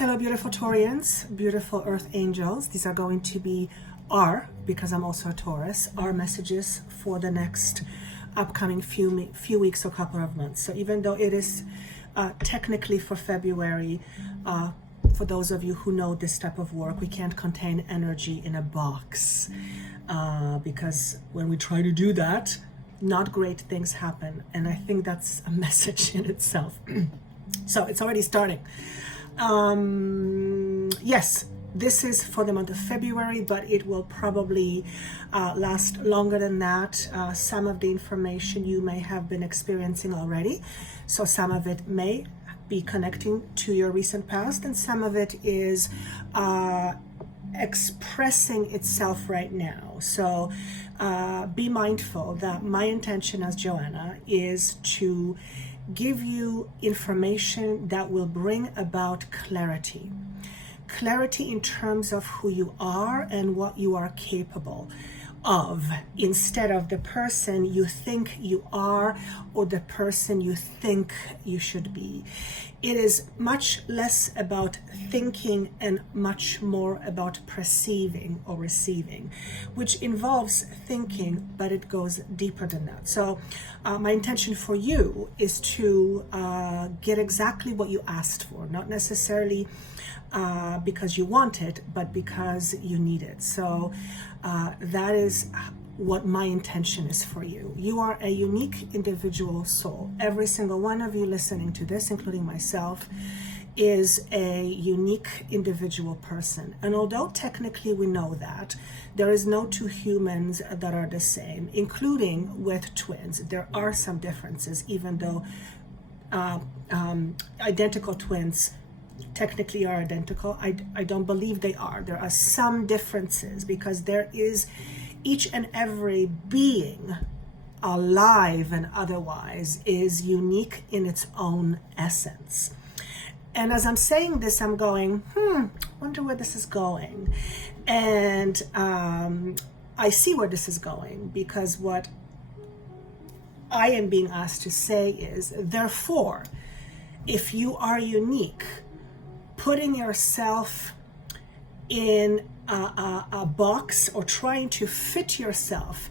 Hello, beautiful Taurians, beautiful Earth Angels. These are going to be because I'm also a Taurus, our messages for the next upcoming few weeks or couple of months. So even though it is technically for February, for those of you who know this type of work, we can't contain energy in a box because when we try to do that, not great things happen. And I think that's a message in itself. So it's already starting. Yes, this is for the month of February, but it will probably last longer than that. Some of the information you may have been experiencing already. So some of it may be connecting to your recent past, and some of it is expressing itself right now. So be mindful that my intention as Joanna is to give you information that will bring about clarity. Clarity in terms of who you are and what you are capable of, instead of the person you think you are or the person you think you should be. It is much less about thinking and much more about perceiving or receiving, which involves thinking, but it goes deeper than that. So my intention for you is to get exactly what you asked for, not necessarily because you want it, but because you need it. So that is what my intention is for you. You are a unique individual soul. Every single one of you listening to this, including myself, is a unique individual person. And although technically we know that, there is no two humans that are the same, including with twins. There are some differences, even though identical twins technically are identical. I don't believe they are. There are some differences because there is each and every being, alive and otherwise, is unique in its own essence. And as I'm saying this, I'm going, wonder where this is going. And I see where this is going, because what I am being asked to say is, therefore, if you are unique, putting yourself in a box or trying to fit yourself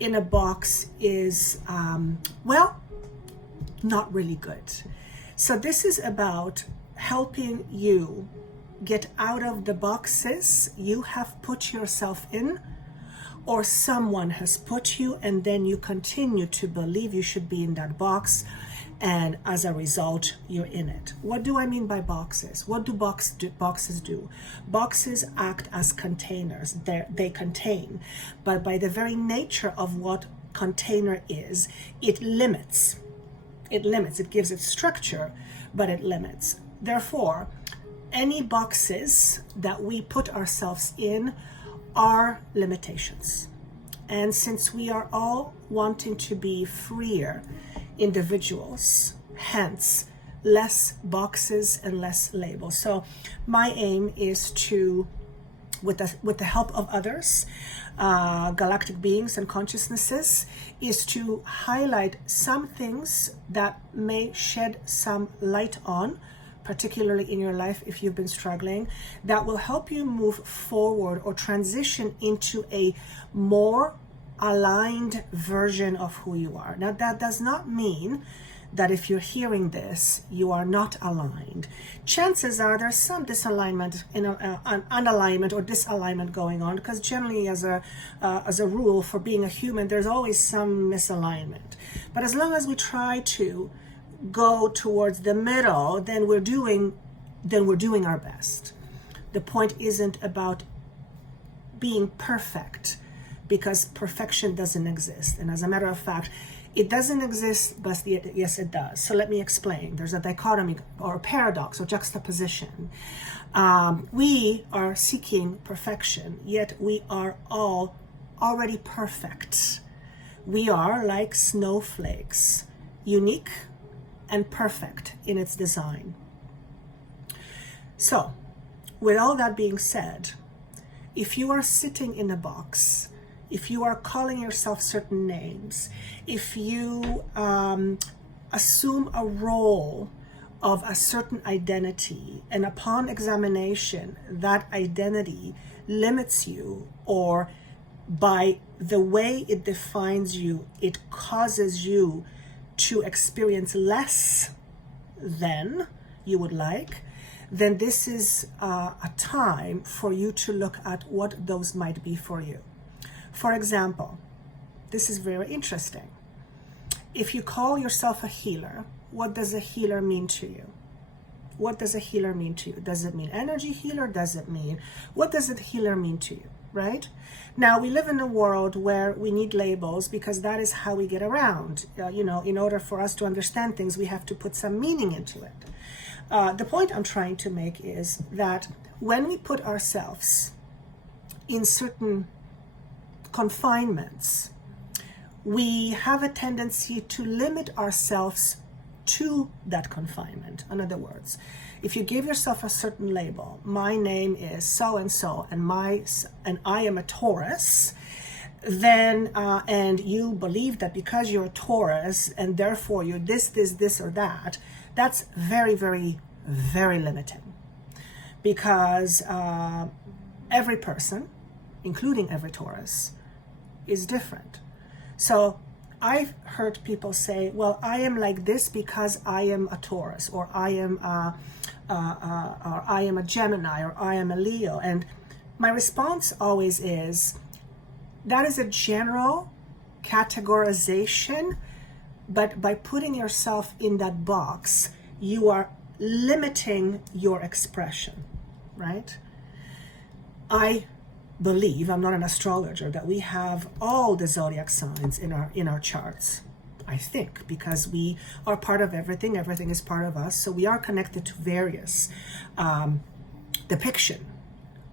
in a box is, well, not really good. So this is about helping you get out of the boxes you have put yourself in, or someone has put you, and then you continue to believe you should be in that box, and as a result, you're in it. What do I mean by boxes? What do boxes do? Boxes act as containers. They contain, but by the very nature of what container is, it limits. It limits. It gives it structure, but it limits. Therefore, any boxes that we put ourselves in are limitations. And since we are all wanting to be freer individuals, hence less boxes and less labels. So my aim is to, with the help of others, galactic beings and consciousnesses, is to highlight some things that may shed some light on, particularly in your life if you've been struggling, that will help you move forward or transition into a more aligned version of who you are. Now, that does not mean that if you're hearing this, you are not aligned. Chances are there's some disalignment, unalignment or disalignment going on, because generally as a rule for being a human, there's always some misalignment. But as long as we try to go towards the middle, then we're doing our best. The point isn't about being perfect, because perfection doesn't exist. And as a matter of fact, it doesn't exist, but yes, it does. So let me explain. There's a dichotomy or a paradox or juxtaposition. We are seeking perfection, yet we are all already perfect. We are like snowflakes, unique and perfect in its design. So, with all that being said, if you are sitting in a box, if you are calling yourself certain names, if you assume a role of a certain identity, and upon examination, that identity limits you, or by the way it defines you, it causes you to experience less than you would like, then this is a time for you to look at what those might be for you. For example, this is very interesting. If you call yourself a healer, what does a healer mean to you? What does a healer mean to you? Does it mean energy healer? Does it mean, what does a healer mean to you, right? Now, we live in a world where we need labels because that is how we get around. In order for us to understand things, we have to put some meaning into it. The point I'm trying to make is that when we put ourselves in certain confinements, we have a tendency to limit ourselves to that confinement. In other words, if you give yourself a certain label, my name is so-and-so, and I am a Taurus, then, and you believe that because you're a Taurus, and therefore you're this, or that, that's very, very, very limiting. Because every person, including every Taurus, is different. So I've heard people say, well, I am like this because I am a Taurus, or I am a Gemini, or I am a Leo. And my response always is, that is a general categorization, but by putting yourself in that box, you are limiting your expression, right? I believe, I'm not an astrologer, that we have all the zodiac signs in our charts. I think, because we are part of everything is part of us, so we are connected to various depiction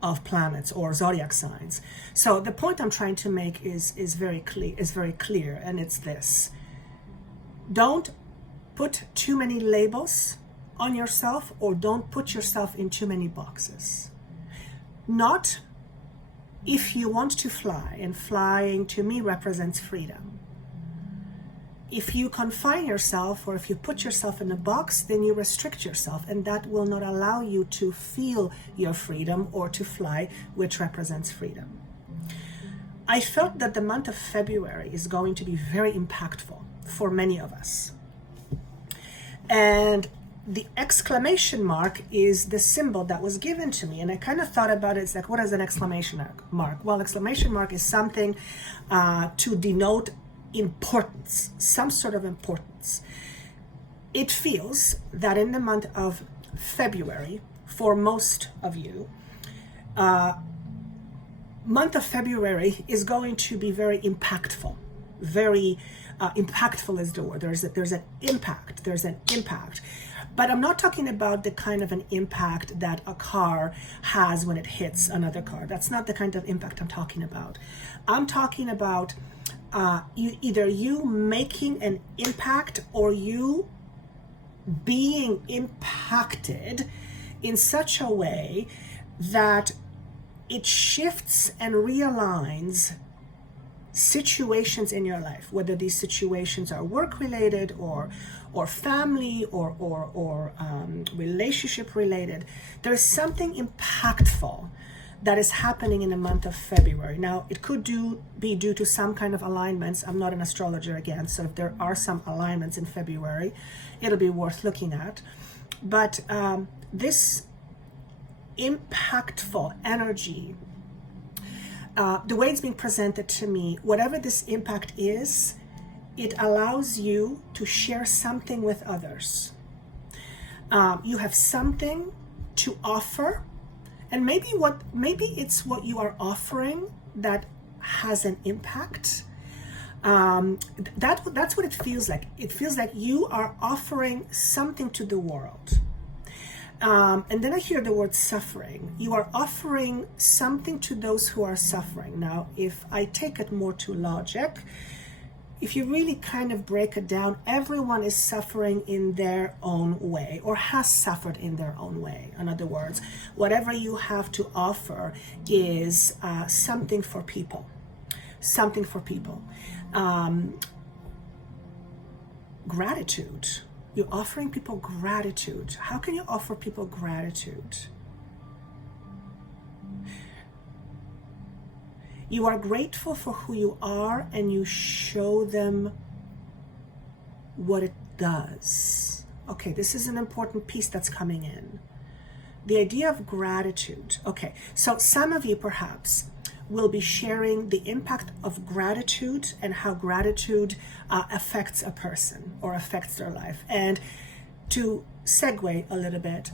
of planets or zodiac signs. So the point I'm trying to make is very clear, and it's this: don't put too many labels on yourself, or don't put yourself in too many boxes. Not if you want to fly, and flying to me represents freedom. If you confine yourself, or if you put yourself in a box, then you restrict yourself, and that will not allow you to feel your freedom or to fly, which represents freedom. I felt that the month of February is going to be very impactful for many of us. And the exclamation mark is the symbol that was given to me. And I kind of thought about it, it's like, what is an exclamation mark? Well, exclamation mark is something to denote importance, some sort of importance. It feels that in the month of February, for most of you, month of February is going to be very impactful. Very impactful is the word. There's an impact. But I'm not talking about the kind of an impact that a car has when it hits another car. That's not the kind of impact I'm talking about. I'm talking about either you making an impact, or you being impacted in such a way that it shifts and realigns situations in your life, whether these situations are work related or family or relationship related. There is something impactful that is happening in the month of February. Now, it could be due to some kind of alignments. I'm not an astrologer again, so if there are some alignments in February, it'll be worth looking at. But this impactful energy, the way it's being presented to me, whatever this impact is, it allows you to share something with others. You have something to offer, and maybe it's what you are offering that has an impact. That's what it feels like. It feels like you are offering something to the world. And then I hear the word suffering. You are offering something to those who are suffering. Now, if I take it more to logic, if you really kind of break it down, everyone is suffering in their own way, or has suffered in their own way. In other words, whatever you have to offer is something for people. Gratitude, You're offering people gratitude. How can you offer people gratitude? You are grateful for who you are, and you show them what it does. Okay, this is an important piece that's coming in. The idea of gratitude. Okay, so some of you perhaps will be sharing the impact of gratitude and how gratitude affects a person or affects their life. And to segue a little bit,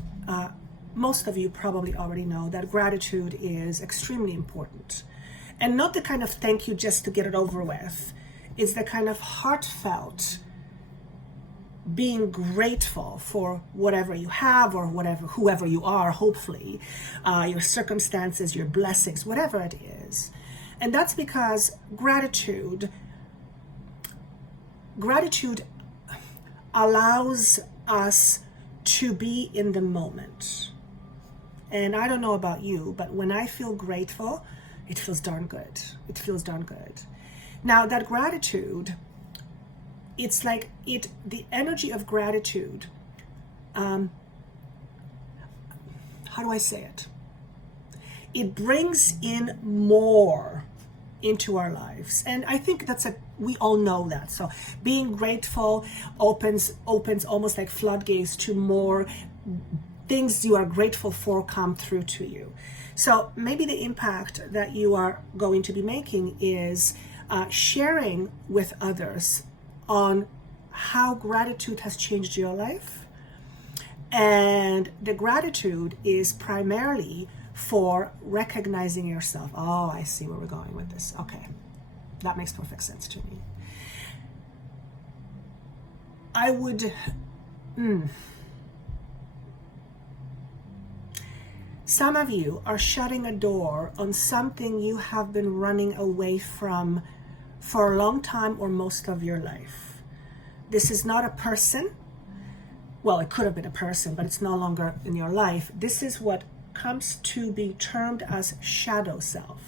most of you probably already know that gratitude is extremely important. And not the kind of thank you just to get it over with. It's the kind of heartfelt being grateful for whatever you have or whoever you are, hopefully, your circumstances, your blessings, whatever it is. And that's because gratitude allows us to be in the moment. And I don't know about you, but when I feel grateful, it feels darn good. It feels darn good. Now, that gratitude, it's like the energy of gratitude, how do I say it? It brings in more into our lives. And I think we all know that. So being grateful opens almost like floodgates to more things you are grateful for come through to you. So maybe the impact that you are going to be making is sharing with others on how gratitude has changed your life. And the gratitude is primarily for recognizing yourself. Oh, I see where we're going with this. Okay, that makes perfect sense to me. I would... Some of you are shutting a door on something you have been running away from for a long time or most of your life. This is not a person. Well, it could have been a person, but it's no longer in your life. This is what comes to be termed as shadow self.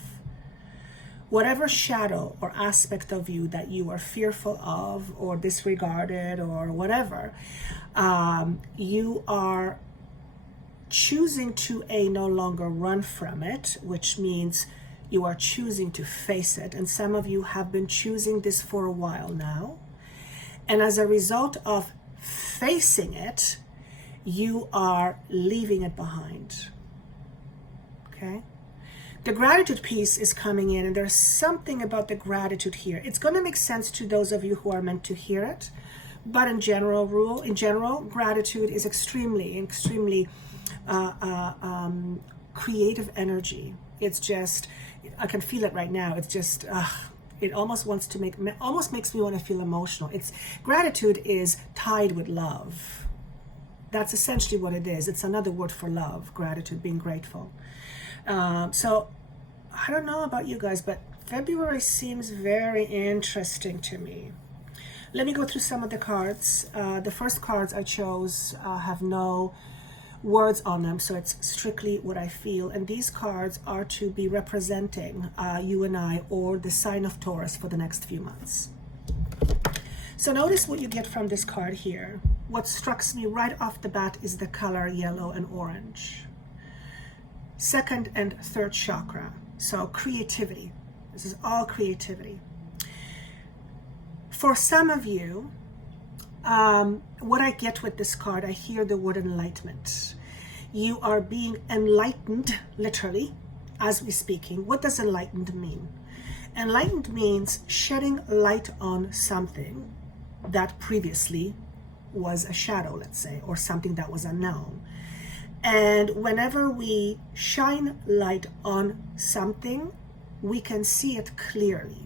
Whatever shadow or aspect of you that you are fearful of or disregarded or whatever, you are choosing to no longer run from it, which means you are choosing to face it. And some of you have been choosing this for a while now. And as a result of facing it, you are leaving it behind. Okay? The gratitude piece is coming in, and there's something about the gratitude here. It's going to make sense to those of you who are meant to hear it. But in general, gratitude is extremely creative energy. It's just, I can feel it right now. It's just, it almost makes me want to feel emotional. Gratitude is tied with love. That's essentially what it is. It's another word for love, gratitude, being grateful. So I don't know about you guys, but February seems very interesting to me. Let me go through some of the cards. The first cards I chose have no words on them, so it's strictly what I feel. And these cards are to be representing you and I, or the sign of Taurus, for the next few months. So notice what you get from this card here. What strikes me right off the bat is the color yellow and orange. Second and third chakra. So creativity. This is all creativity. For some of you, what I get with this card, I hear the word enlightenment. You are being enlightened, literally, as we're speaking. What does enlightened mean? Enlightened means shedding light on something that previously was a shadow, let's say, or something that was unknown. And whenever we shine light on something, we can see it clearly.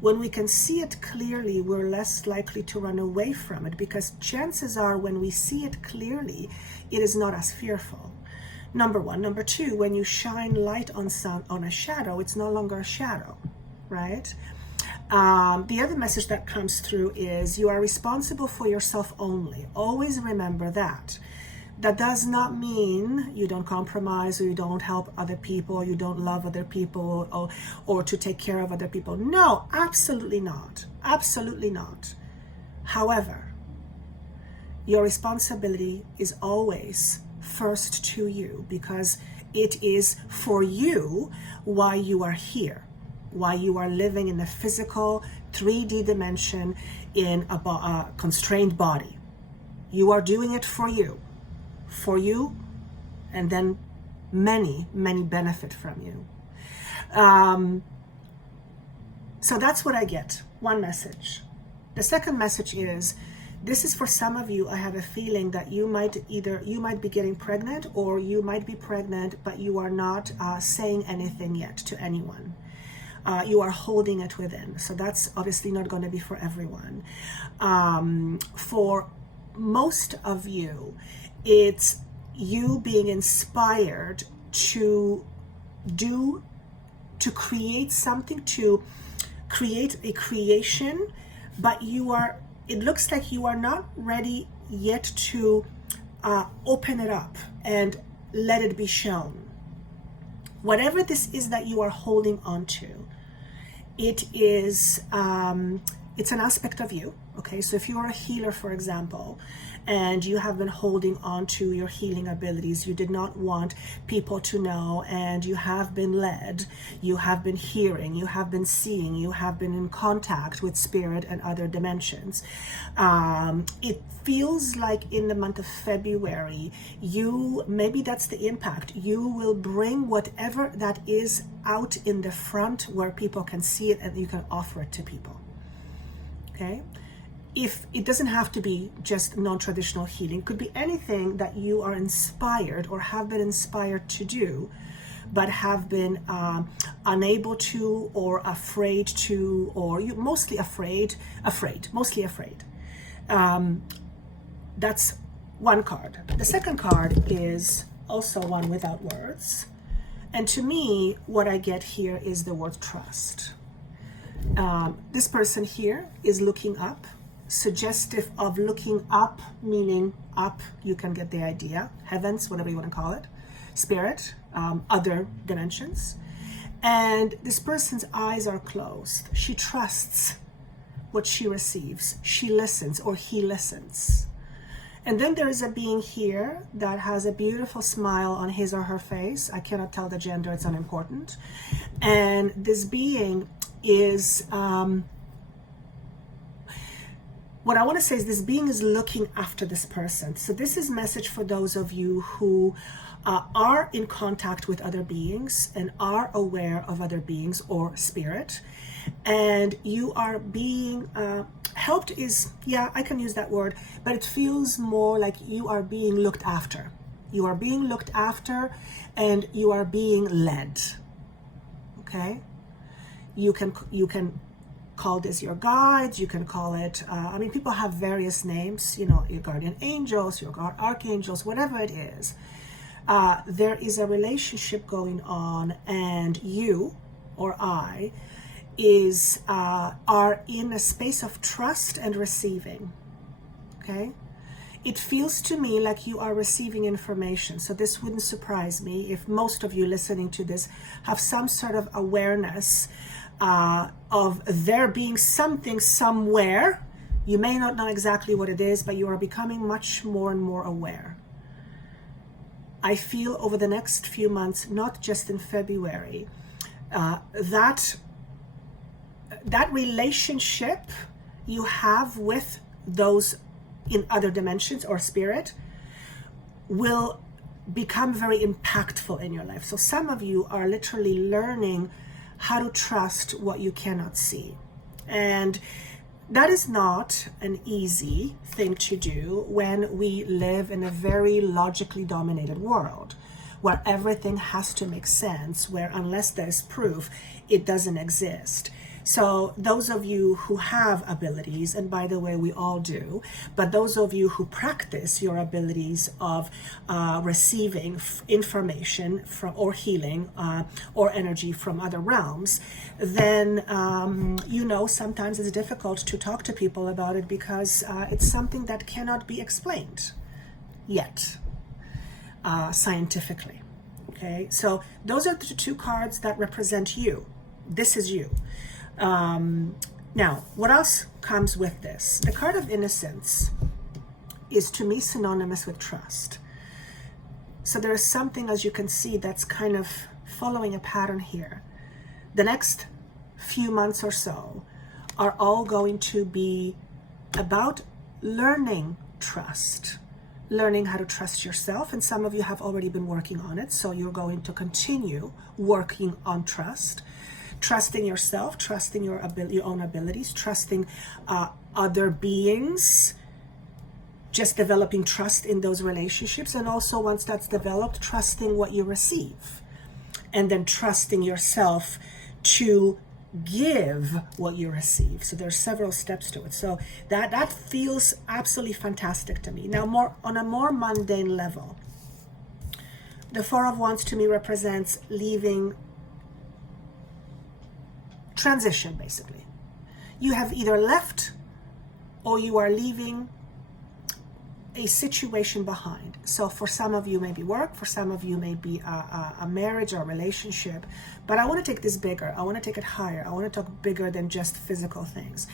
When we can see it clearly, we're less likely to run away from it, because chances are when we see it clearly, it is not as fearful. Number one. Number two, when you shine light on a shadow, it's no longer a shadow, right? The other message that comes through is you are responsible for yourself only. Always remember that. That does not mean you don't compromise, or you don't help other people, or you don't love other people, or to take care of other people. No, absolutely not. Absolutely not. However, Your responsibility is always first to you, because it is for you why you are here, why you are living in a physical 3D dimension in a constrained body. You are doing it for you, and then many benefit from you. So that's what I get, one message. The second message is, this is for some of you. I have a feeling that you might be getting pregnant, or you might be pregnant, but you are not saying anything yet to anyone. You are holding it within. So that's obviously not going to be for everyone. For most of you, it's you being inspired to create something, to create a creation, but it looks like you are not ready yet to open it up and let it be shown. Whatever this is that you are holding on to, it is it's an aspect of you. Okay, so if you are a healer, for example, and you have been holding on to your healing abilities, you did not want people to know, and you have been led, you have been hearing, you have been seeing, you have been in contact with spirit and other dimensions. It feels like in the month of February, maybe that's the impact, you will bring whatever that is out in the front where people can see it, and you can offer it to people. Okay? If it doesn't have to be just non-traditional healing, it could be anything that you are inspired or have been inspired to do, but have been unable to, or afraid to, or you mostly afraid. That's one card. The second card is also one without words. And to me, what I get here is the word trust. This person here is looking up, suggestive of looking up, meaning up, you can get the idea, heavens, whatever you want to call it, spirit, other dimensions. And this person's eyes are closed. She trusts what she receives. She listens, or he listens. And then there is a being here that has a beautiful smile on his or her face. I cannot tell the gender, it's unimportant. And this being is, what I want to say is, this being is looking after this person. So this is message for those of you who are in contact with other beings and are aware of other beings or spirit, and you are being helped is, yeah, I can use that word, but it feels more like you are being looked after. You are being looked after, and you are being led. Okay? You can call this your guides, you can call it, people have various names, your guardian angels, your archangels, whatever it is. There is a relationship going on, and you or I are in a space of trust and receiving. Okay? It feels to me like you are receiving information. So this wouldn't surprise me if most of you listening to this have some sort of awareness of there being something somewhere. You may not know exactly what it is, but you are becoming much more and more aware. I feel over the next few months, not just in February, that relationship you have with those in other dimensions or spirit will become very impactful in your life. So some of you are literally learning how to trust what you cannot see. And that is not an easy thing to do when we live in a very logically dominated world, where everything has to make sense, where unless there's proof, it doesn't exist. So those of you who have abilities, and by the way, we all do, but those of you who practice your abilities of receiving information from, or healing, or energy from other realms, then sometimes it's difficult to talk to people about it, because it's something that cannot be explained yet, scientifically. Okay, so those are the two cards that represent you. This is you. Now, what else comes with this? The card of innocence is to me synonymous with trust. So there is something, as you can see, that's kind of following a pattern here. The next few months or so are all going to be about learning trust, learning how to trust yourself. And some of you have already been working on it, so you're going to continue working on trust. Trusting yourself, trusting your own abilities, trusting other beings, just developing trust in those relationships. And also, once that's developed, trusting what you receive. And then trusting yourself to give what you receive. So there's several steps to it. So that feels absolutely fantastic to me. Now, more on a more mundane level, the Four of Wands to me represents leaving, transition, basically. You have either left or you are leaving a situation behind. So for some of you, maybe work, for some of you, maybe a marriage or a relationship. But I want to take this bigger. I want to take it higher. I want to talk bigger than just physical things.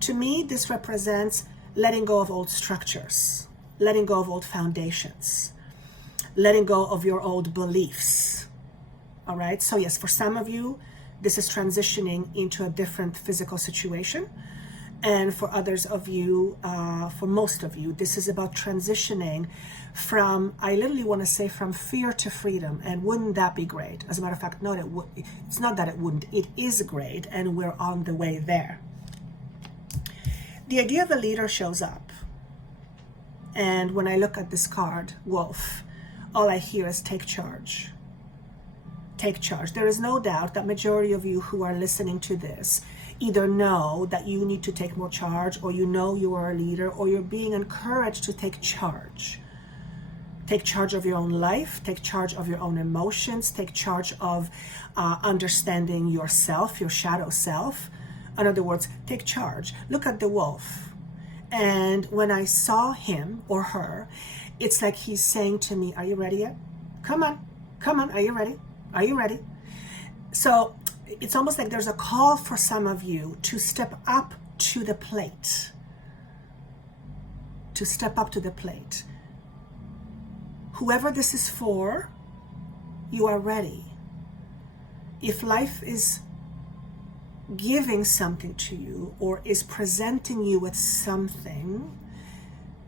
To me, this represents letting go of old structures, letting go of old foundations, letting go of your old beliefs. All right. So yes, for some of you, this is transitioning into a different physical situation. And for others of you, for most of you, this is about transitioning from, I literally want to say, from fear to freedom. And wouldn't that be great? As a matter of fact, no, it's not that it wouldn't. It is great, and we're on the way there. The idea of a leader shows up. And when I look at this card, Wolf, all I hear is take charge. Take charge. There is no doubt that majority of you who are listening to this either know that you need to take more charge, or you know you are a leader, or you're being encouraged to take charge. Take charge of your own life, take charge of your own emotions, take charge of understanding yourself, your shadow self. In other words, take charge. Look at the wolf. And when I saw him or her, it's like he's saying to me, are you ready yet? Come on, are you ready? Are you ready? So it's almost like there's a call for some of you to step up to the plate. To step up to the plate. Whoever this is for, you are ready. If life is giving something to you or is presenting you with something,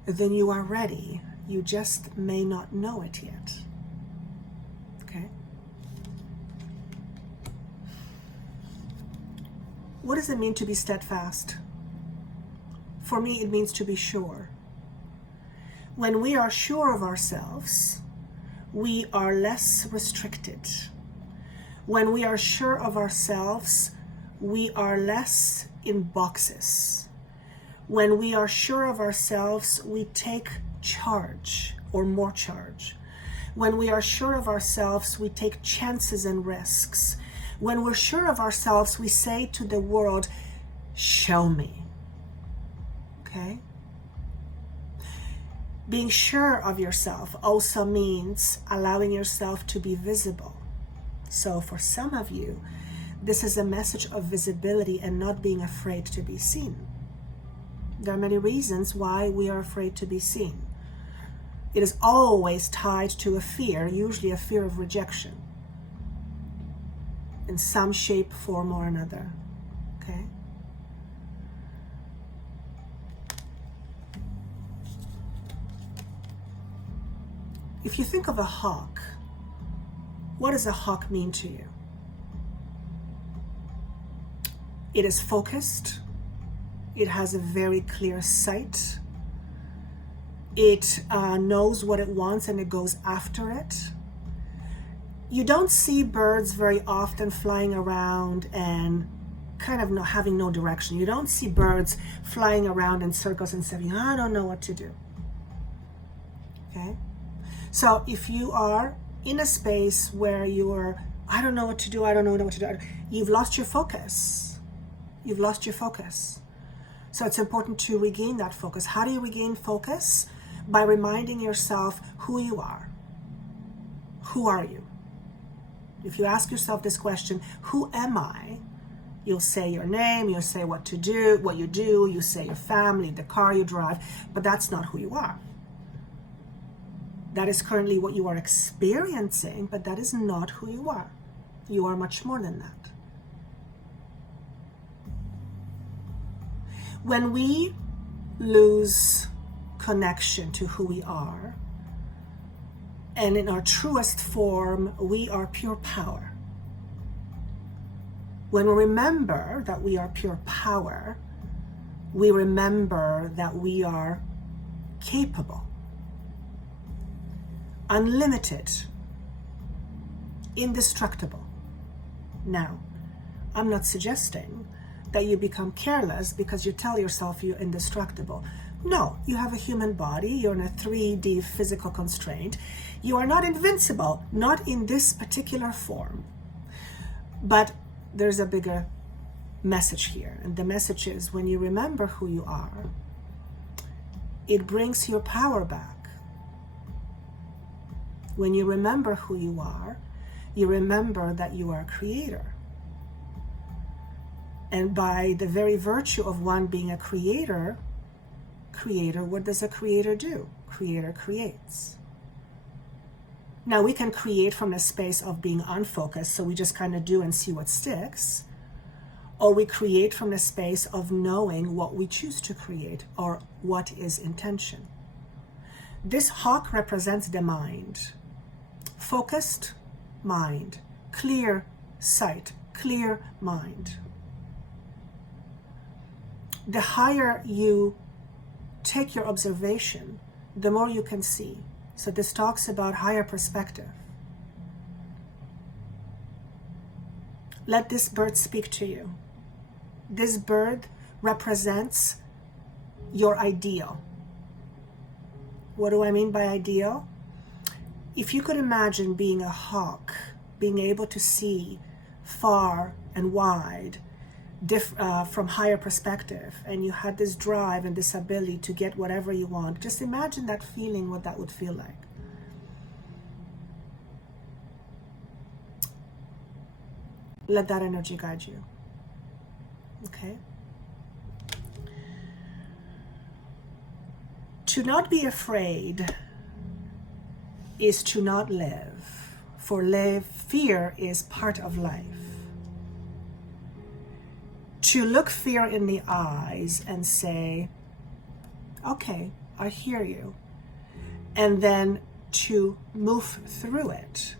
then you are ready. You just may not know it yet. Okay? What does it mean to be steadfast? For me, it means to be sure. When we are sure of ourselves, we are less restricted. When we are sure of ourselves, we are less in boxes. When we are sure of ourselves, we take charge or more charge. When we are sure of ourselves, we take chances and risks. When we're sure of ourselves, we say to the world, show me. Okay? Being sure of yourself also means allowing yourself to be visible. So for some of you, this is a message of visibility and not being afraid to be seen. There are many reasons why we are afraid to be seen. It is always tied to a fear, usually a fear of rejection, in some shape, form, or another. Okay? If you think of a hawk, what does a hawk mean to you? It is focused. It has a very clear sight. It knows what it wants and it goes after it. You don't see birds very often flying around and kind of having no direction. You don't see birds flying around in circles and saying, I don't know what to do. Okay? So if you are in a space where you're, I don't know what to do, I don't know what to do, you've lost your focus. You've lost your focus. So it's important to regain that focus. How do you regain focus? By reminding yourself who you are. Who are you? If you ask yourself this question, who am I? You'll say your name, you'll say what to do, what you do, you say your family, the car you drive, but that's not who you are. That is currently what you are experiencing, but that is not who you are. You are much more than that. When we lose connection to who we are, and in our truest form, we are pure power. When we remember that we are pure power, we remember that we are capable, unlimited, indestructible. Now, I'm not suggesting that you become careless because you tell yourself you're indestructible. No, you have a human body, you're in a 3D physical constraint. You are not invincible, not in this particular form. But there's a bigger message here, and the message is when you remember who you are, it brings your power back. When you remember who you are, you remember that you are a creator. And by the very virtue of one being a creator, what does a creator do? Creator creates. Now we can create from a space of being unfocused, so we just kind of do and see what sticks. Or we create from a space of knowing what we choose to create or what is intention. This hawk represents the mind. Focused mind, clear sight, clear mind. The higher you take your observation, the more you can see. So this talks about higher perspective. Let this bird speak to you. This bird represents your ideal. What do I mean by ideal? If you could imagine being a hawk, being able to see far and wide, from higher perspective, and you had this drive and this ability to get whatever you want, just imagine that feeling, what that would feel like. Let that energy guide you. Okay? To not be afraid is to not live, for fear is part of life. To look fear in the eyes and say, okay, I hear you, and then to move through it,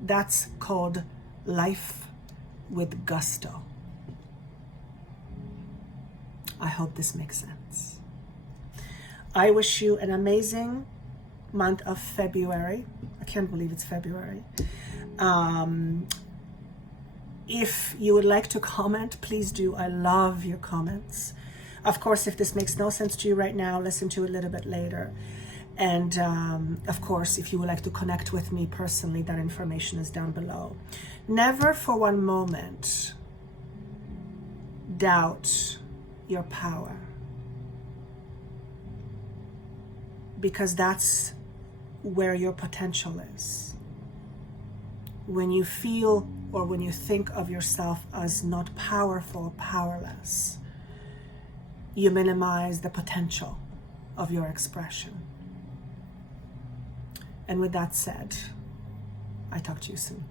that's called life with gusto. I hope this makes sense. I wish you an amazing month of February. I can't believe it's February. If you would like to comment, please do. I love your comments. Of course, if this makes no sense to you right now, listen to it a little bit later. And of course, if you would like to connect with me personally, that information is down below. Never for one moment doubt your power, because that's where your potential is. When you feel or when you think of yourself as not powerful, powerless, you minimize the potential of your expression. And with that said, I talk to you soon.